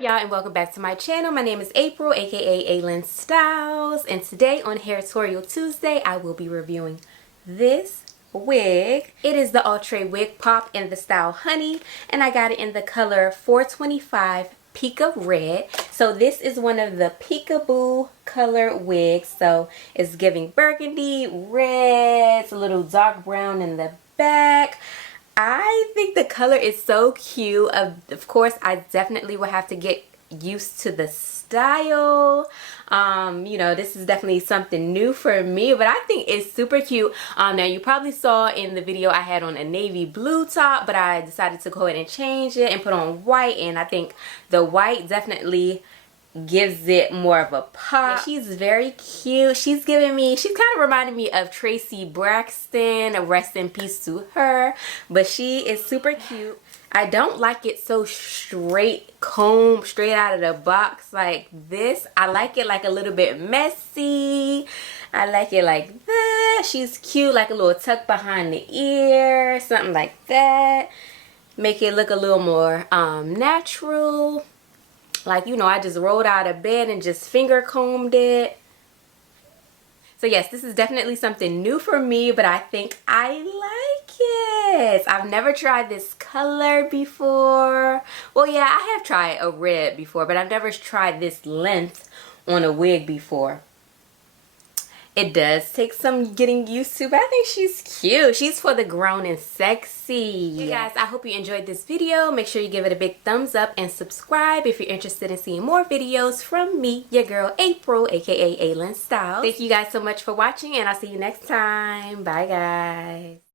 up, y'all, and welcome back to my channel. My name is April, aka Aylin Styles, and today on HAIRTORIAL Tuesday I will be reviewing this wig. It is the Outre Wigpop in the style Honey, and I got it in the color 425 Peeka Red. So this is one of the peekaboo color wigs. So it's giving burgundy, red, it's a little dark brown in the back. I think the color is so cute. Of course, I definitely will have to get used to the style. You know, this is definitely something new for me, but I think it's super cute. Now you probably saw in the video I had on a navy blue top, but I decided to go ahead and change it and put on white, and I think the white definitely gives it more of a pop. Yeah, she's very cute. She's kind of reminding me of Tracy Braxton. Rest in peace to her. But she is super cute. I don't like it so straight comb, straight out of the box like this. I like it like a little bit messy. I like it like that. She's cute, like a little tuck behind the ear, something like that. Make it look a little more natural. Like, you know, I just rolled out of bed and just finger combed it. So yes, this is definitely something new for me, but I think I like it. I've never tried this color before. Well, yeah, I have tried a red before, but I've never tried this length on a wig before. It does take some getting used to, but I think she's cute. She's for the grown and sexy. Hey guys, I hope you enjoyed this video. Make sure you give it a big thumbs up and subscribe if you're interested in seeing more videos from me, your girl April, aka Aylin Styles. Thank you guys so much for watching, and I'll see you next time. Bye guys.